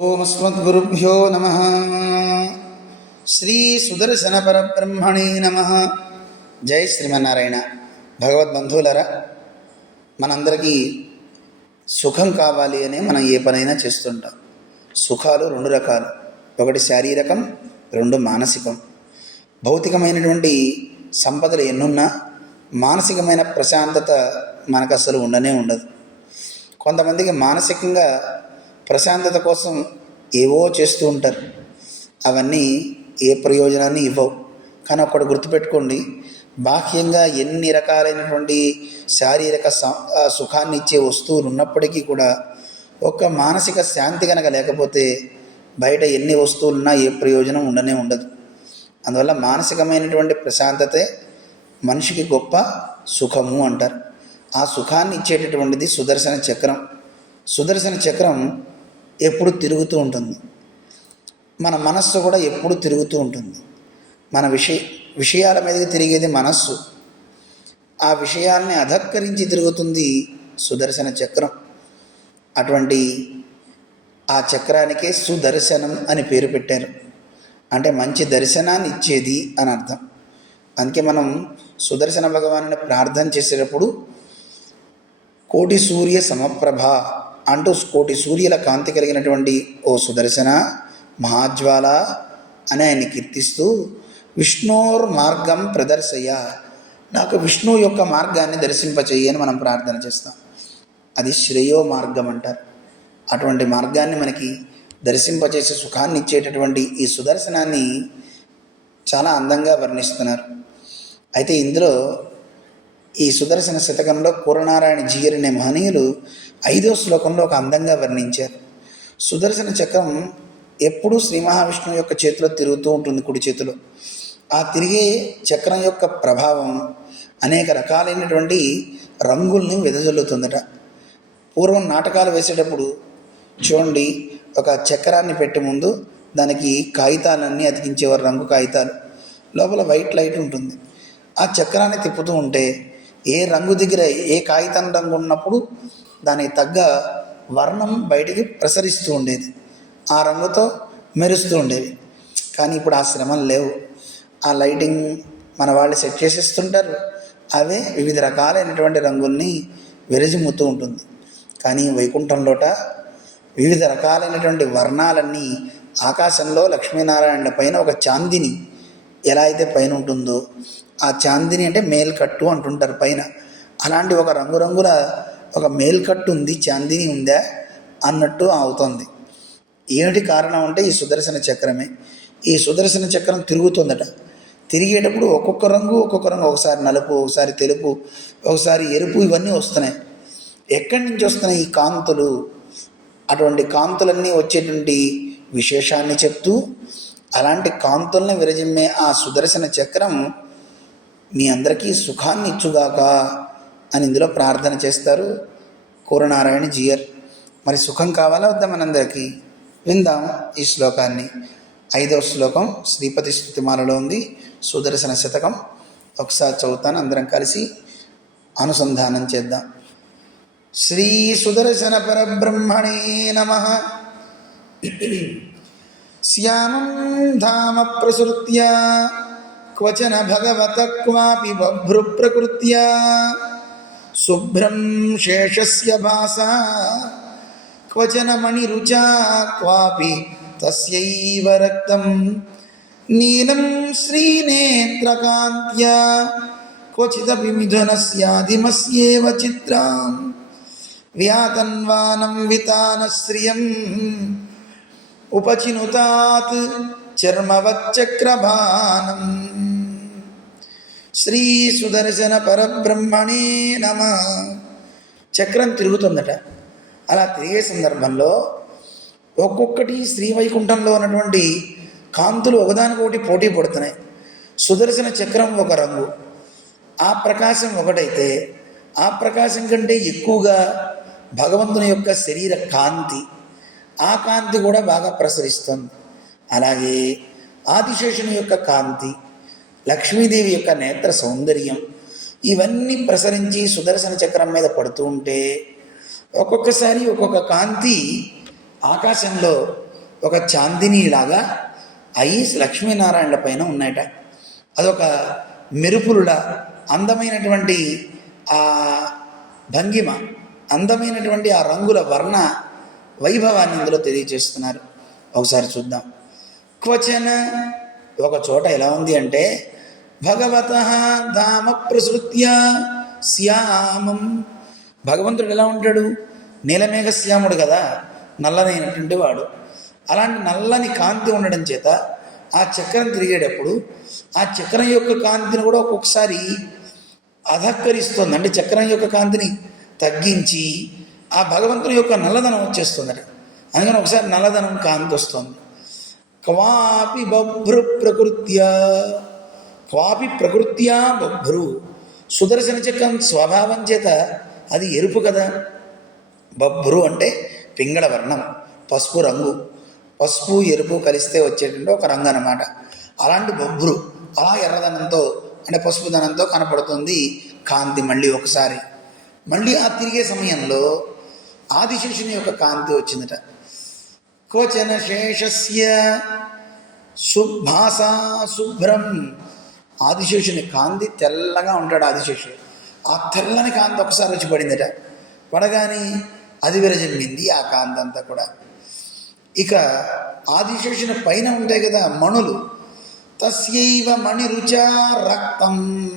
ఓమస్మద్గురుభ్యో నమ. శ్రీ సుదర్శన పరబ్రహ్మణే నమ. జై శ్రీమన్నారాయణ. భగవద్బంధువులరా మనందరికీ సుఖం కావాలి అనే మనం ఏ పనైనా చేస్తుంటాం. సుఖాలు రెండు రకాలు. ఒకటి శారీరకం రెండు మానసికం. భౌతికమైనటువంటి సంపదలు ఎన్నున్నా మానసికమైన ప్రశాంతత మనకు అసలు ఉండనే ఉండదు. కొంతమందికి మానసికంగా ప్రశాంతత కోసం ఏవో చేస్తూ ఉంటారు. అవన్నీ ఏ ప్రయోజనాన్ని ఇవ్వవు. కానీ ఒకటి గుర్తుపెట్టుకోండి బాహ్యంగా ఎన్ని రకాలైనటువంటి శారీరక సం- సుఖాన్ని ఇచ్చే వస్తువులు ఉన్నప్పటికీ కూడా ఒక మానసిక శాంతి కనుక లేకపోతే బయట ఎన్ని వస్తువులున్నా ఏ ప్రయోజనం ఉండనే ఉండదు. అందువల్ల మానసికమైనటువంటి ప్రశాంతతే మనిషికి గొప్ప సుఖము అంటారు. ఆ సుఖాన్ని ఇచ్చేటటువంటిది సుదర్శన చక్రం. సుదర్శన చక్రం ఎప్పుడు తిరుగుతూ ఉంటుంది. మన మనస్సు కూడా ఎప్పుడు తిరుగుతూ ఉంటుంది. మన విషయ విషయాల మీదకి తిరిగేది మనస్సు. ఆ విషయాల్ని అధక్కరించి తిరుగుతుంది సుదర్శన చక్రం. అటువంటి ఆ చక్రానికే సుదర్శనం అని పేరు పెట్టారు. అంటే మంచి దర్శనాన్ని ఇచ్చేది అని అర్థం. అందుకే మనం సుదర్శన భగవాను ప్రార్థన చేసేటప్పుడు కోటి సూర్య సమప్రభ అంటూ కోటి సూర్యుల కాంతి కలిగినటువంటి ఓ సుదర్శన మహాజ్వాల అని ఆయన్ని కీర్తిస్తూ విష్ణోర్ మార్గం ప్రదర్శయ నాకు విష్ణు యొక్క మార్గాన్ని దర్శింపచేయి అని మనం ప్రార్థన చేస్తాం. అది శ్రేయో మార్గం అంటారు. అటువంటి మార్గాన్ని మనకి దర్శింపచేసే సుఖాన్ని ఇచ్చేటటువంటి ఈ సుదర్శనాన్ని చాలా అందంగా వర్ణిస్తున్నారు. అయితే ఇందులో ఈ సుదర్శన శతకంలో పూర్ణనారాయణ జీయర్ అనే మహనీయులు ఐదో శ్లోకంలో ఒక అందంగా వర్ణించారు. సుదర్శన చక్రం ఎప్పుడూ శ్రీ మహావిష్ణువు యొక్క చేతిలో తిరుగుతూ ఉంటుంది కుడి చేతిలో. ఆ తిరిగే చక్రం యొక్క ప్రభావం అనేక రకాలైనటువంటి రంగుల్ని వెదజల్లుతుందట. పూర్వం నాటకాలు వేసేటప్పుడు చూడండి ఒక చక్రాన్ని పెట్టే ముందు దానికి కాగితాలన్నీ అతికించేవారు రంగు కాగితాలు. లోపల వైట్ లైట్ ఉంటుంది. ఆ చక్రాన్ని తిప్పుతూ ఉంటే ఏ రంగు దగ్గర ఏ కాగితం రంగు ఉన్నప్పుడు దానికి తగ్గ వర్ణం బయటికి ప్రసరిస్తూ ఉండేది. ఆ రంగుతో మెరుస్తూ ఉండేవి. కానీ ఇప్పుడు ఆ శ్రమలు లేవు. ఆ లైటింగ్ మన వాళ్ళు సెట్ చేసేస్తుంటారు. అవే వివిధ రకాలైనటువంటి రంగుల్ని విరజిమ్ముతూ ఉంటుంది. కానీ వైకుంఠంలోట వివిధ రకాలైనటువంటి వర్ణాలన్నీ ఆకాశంలో లక్ష్మీనారాయణ పైన ఒక చాందిని ఎలా అయితే పైన ఉంటుందో ఆ చాందిని అంటే మేల్కట్టు అంటుంటారు పైన. అలాంటి ఒక రంగురంగుల ఒక మేల్కట్టు ఉంది చాందిని ఉందా అన్నట్టు అవుతుంది ఏమిటి కారణం అంటే ఈ సుదర్శన చక్రమే. ఈ సుదర్శన చక్రం తిరుగుతుందట. తిరిగేటప్పుడు ఒక్కొక్క రంగు ఒక్కొక్క రంగు ఒకసారి నలుపు ఒకసారి తెలుపు ఒకసారి ఎరుపు ఇవన్నీ వస్తున్నాయి. ఎక్కడి నుంచి వస్తున్నాయి ఈ కాంతులు? అటువంటి కాంతులన్నీ వచ్చేటువంటి విశేషాన్ని చెప్తూ అలాంటి కాంతుల్ని విరజిమ్మే ఆ సుదర్శన చక్రం మీ అందరికీ సుఖాన్ని ఇచ్చుగాక అని ఇందులో ప్రార్థన చేస్తారు. కూరనారాయణ జీయర్. మరి సుఖం కావాలా వద్దా మనందరికీ? విందాం ఈ శ్లోకాన్ని. ఐదవ శ్లోకం శ్రీపతి స్థుతిమాలలో ఉంది. సుదర్శన శతకం. ఒకసారి చదువుతాను అందరం కలిసి అనుసంధానం చేద్దాం. శ్రీ సుదర్శన పరబ్రహ్మణే నమ. శ్యామం ధామ ప్రసృత్య. క్వచన భగవత క్వాపి బభ్రు ప్రకృత్య శుభ్రం శేషస్య భాసా క్వచన మణిరుచా క్వాపి తస్యైవ రక్తం నీలం శ్రీనేత్రకాంత్య క్వచిదపి మిథునస్యాదిమస్యేవ చిత్రాం వ్యాతన్వానం వితానశ్రియం ఉపచినుతాత్ చర్మవచ్చక్రభానం శ్రీ సుదర్శన పరబ్రహ్మణే నమ. చక్రం తిరుగుతుందట. అలా తిరిగే సందర్భంలో ఒక్కొక్కటి శ్రీవైకుంఠంలో ఉన్నటువంటి కాంతులు ఒకదానికొకటి పోటీ పడుతున్నాయి. సుదర్శన చక్రం ఒక రంగు ఆ ప్రకాశం ఒకటైతే ఆ ప్రకాశం కంటే ఎక్కువగా భగవంతుని యొక్క శరీర కాంతి ఆ కాంతి కూడా బాగా ప్రసరిస్తుంది. అలాగే ఆదిశేషుని యొక్క కాంతి లక్ష్మీదేవి యొక్క నేత్ర సౌందర్యం ఇవన్నీ ప్రసరించి సుదర్శన చక్రం మీద పడుతూ ఉంటే ఒక్కొక్కసారి ఒక్కొక్క కాంతి ఆకాశంలో ఒక చాందినీలాగా అయి లక్ష్మీనారాయణల పైన ఉన్నాయట. అదొక మెరుపులుడ అందమైనటువంటి ఆ భంగిమ అందమైనటువంటి ఆ రంగుల వర్ణ వైభవాన్ని అందులో తెలియజేస్తున్నారు. ఒకసారి చూద్దాం. క్వచన ఒక చోట ఎలా ఉంది అంటే భగవత ధామ ప్రసృత్య శ్యామం. భగవంతుడు ఎలా ఉంటాడు? నీలమేఘ శ్యాముడు కదా నల్లనైనటువంటి వాడు. అలాంటి నల్లని కాంతి ఉండడం చేత ఆ చక్రం తిరిగేటప్పుడు ఆ చక్రం యొక్క కాంతిని కూడా ఒక్కొక్కసారి అధక్కరిస్తుంది అంటే చక్రం యొక్క కాంతిని తగ్గించి ఆ భగవంతుని యొక్క నల్లధనం వచ్చేస్తుందట. అందుకని ఒకసారి నల్లదనం కాంతి వస్తుంది క్వాపి బభ్రు ప్రకృత్య క్వాపి ప్రకృత్యా బభ్రు సుదర్శన చక్రం స్వభావం చేత అది ఎరుపు కదా. బభ్రు అంటే పింగళ వర్ణం పసుపు రంగు. పసుపు ఎరుపు కలిస్తే వచ్చేటువంటి ఒక రంగు అన్నమాట. అలాంటి బొబ్బరు అలా ఎర్రదనంతో అంటే పసుపుదనంతో కనపడుతుంది కాంతి మళ్ళీ ఒకసారి. మళ్ళీ ఆ తిరిగే సమయంలో ఆదిశేషుని యొక్క కాంతి వచ్చిందట. క్వచన శేషస్య శుభాసా శుభ్రం ఆదిశేషుని కాంతి తెల్లగా ఉంటాడు ఆదిశేషుడు. ఆ తెల్లని కాంతి ఒకసారి వచ్చి పడిందట. పడగానే అది విరజమ్మింది ఆ కాంతి అంతా కూడా. ఇక ఆదిశేషుని పైన ఉంటాయి కదా మణులు. తస్యైవ మణిరుచ రక్తం.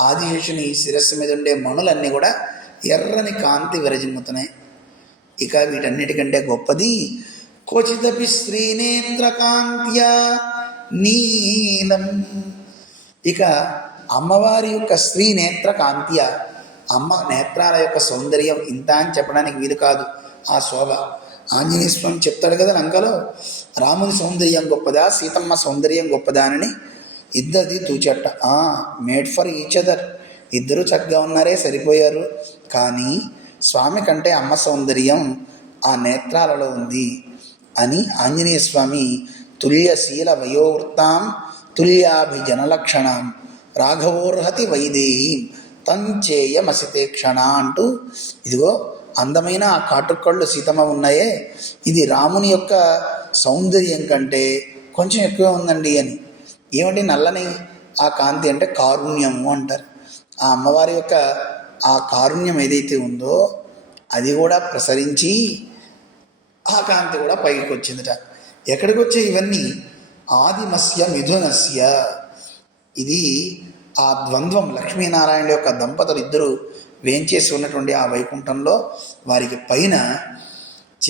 ఆదిశేషుని శిరస్సు మీద ఉండే మణులన్నీ కూడా ఎర్రని కాంతి విరజిమ్ముతున్నాయి. ఇక వీటన్నిటికంటే గొప్పది క్వచిదపి శ్రీనేత్ర కాంత్యా నీలం. ఇక అమ్మవారి యొక్క స్త్రీ నేత్ర కాంత్య? అమ్మ నేత్రాల యొక్క సౌందర్యం ఇంత అని చెప్పడానికి వీలు కాదు. ఆ శోభ. ఆంజనేయ స్వామి చెప్తాడు కదా లంకలో రాముని సౌందర్యం గొప్పదా? సీతమ్మ సౌందర్యం గొప్పదా? అని ఇద్దరిది తూచట్ట. Made for each other. ఇద్దరు చక్కగా ఉన్నారే సరిపోయారు. కానీ స్వామి కంటే అమ్మ సౌందర్యం ఆ నేత్రాలలో ఉంది అని ఆంజనేయ స్వామి తుల్యశీల వయోవృత్తాం తుల్యాభిజనలక్షణం. రాఘవోర్హతి వైదేహి తంచేయమసితే క్షణ అంటూ ఇదిగో అందమైన ఆ కాటుకళ్ళు సీతమ్మ ఉన్నాయే. ఇది రాముని యొక్క సౌందర్యం కంటే కొంచెం ఎక్కువే ఉందండి అని. ఏమంటే నల్లని ఆ కాంతి అంటే కారుణ్యము అంటారు. ఆ అమ్మవారి యొక్క ఆ కారుణ్యం ఏదైతే ఉందో అది కూడా ప్రసరించి ఆ కాంతి కూడా పైకి వచ్చిందట. ఎక్కడికి వచ్చాయి ఇవన్నీ? ఆదిమస్య మిథునస్య. ఇది ఆ ద్వంద్వం లక్ష్మీనారాయణ యొక్క దంపతులు ఇద్దరు వేంచేసి ఉన్నటువంటి ఆ వైకుంఠంలో వారికి పైన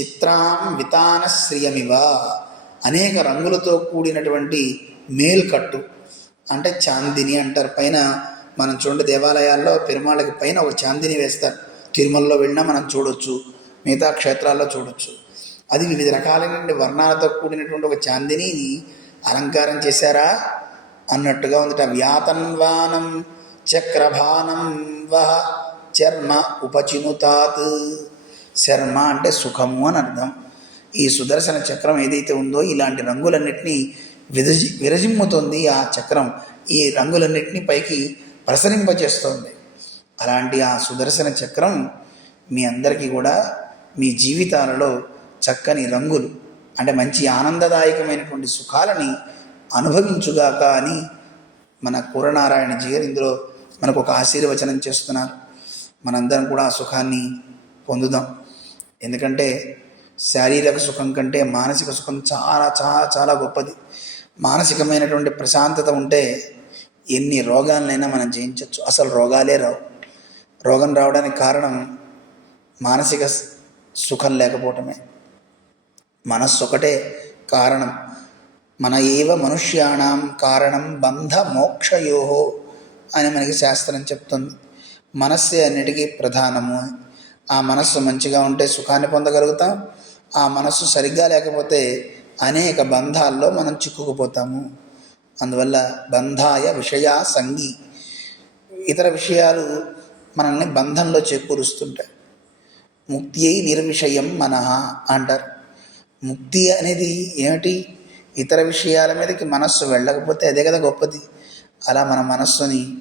చిత్రాం వితానశ్రియమివ అనేక రంగులతో కూడినటువంటి మేల్కట్టు అంటే చాందిని అంటారు. పైన మనం చూడండి దేవాలయాల్లో పెరుమాళ్ళకి పైన ఒక చాందిని వేస్తారు. తిరుమలలో వెళ్ళినా మనం చూడొచ్చు మిగతా క్షేత్రాల్లో చూడొచ్చు. అది వివిధ రకాలైన వర్ణాలతో కూడినటువంటి ఒక చాందినిని అలంకారం చేశారా? అన్నట్టుగా ఉందిట. వ్యాతన్వానం చక్రభానం వహ చర్మ ఉపచినుతాత్. శర్మ అంటే సుఖము అని అర్థం. ఈ సుదర్శన చక్రం ఏదైతే ఉందో ఇలాంటి రంగులన్నింటినీ విరజి విరజిమ్ముతుంది ఆ చక్రం. ఈ రంగులన్నింటినీ పైకి ప్రసరింపజేస్తుంది అలాంటి ఆ సుదర్శన చక్రం మీ అందరికీ కూడా మీ జీవితాలలో చక్కని రంగులు అంటే మంచి ఆనందదాయకమైనటువంటి సుఖాలని అనుభవించుగాక అని మన కూరనారాయణ జీ గారు ఇందులో మనకు ఒక ఆశీర్వచనం చేస్తున్నారు. మనందరం కూడా ఆ సుఖాన్ని పొందుదాం. ఎందుకంటే శారీరక సుఖం కంటే మానసిక సుఖం చాలా చాలా చాలా గొప్పది. మానసికమైనటువంటి ప్రశాంతత ఉంటే ఎన్ని రోగాలనైనా మనం జయించవచ్చు అసలు రోగాలే రావు. రోగం రావడానికి కారణం మానసిక సుఖం లేకపోవటమే. మనస్సు ఒకటే కారణం. మన ఏవ మనుష్యాణం కారణం బంధ మోక్షయో అని మనకి శాస్త్రం చెప్తుంది. మనస్సే అన్నిటికీ ప్రధానము. ఆ మనస్సు మంచిగా ఉంటే సుఖాన్ని పొందగలుగుతాం. ఆ మనస్సు సరిగ్గా లేకపోతే అనేక బంధాల్లో మనం చిక్కుకుపోతాము. అందువల్ల బంధాయ విషయ సంగి. ఇతర విషయాలు మనల్ని బంధంలో చేకూరుస్తుంటాయి. ముక్తి అయి నిర్విషయం మనహ అంటారు. ముక్తి అనేది ఏమిటి? ఇతర విషయాల మీదకి మనస్సు వెళ్ళకపోతే అదే కదా గొప్పది. అలా మన మనస్సుని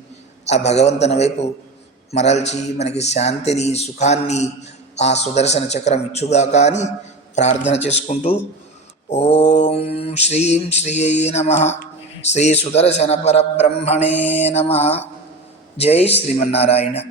ఆ భగవంతుని వైపు మరల్చి మనకి శాంతిని సుఖాన్ని ఆ సుదర్శన చక్రం ఇచ్చుగాక అని ప్రార్థన చేసుకుంటూ ఓం శ్రీం శ్రియై నమ. శ్రీ సుదర్శన పరబ్రహ్మణే నమ. జై శ్రీమన్నారాయణ.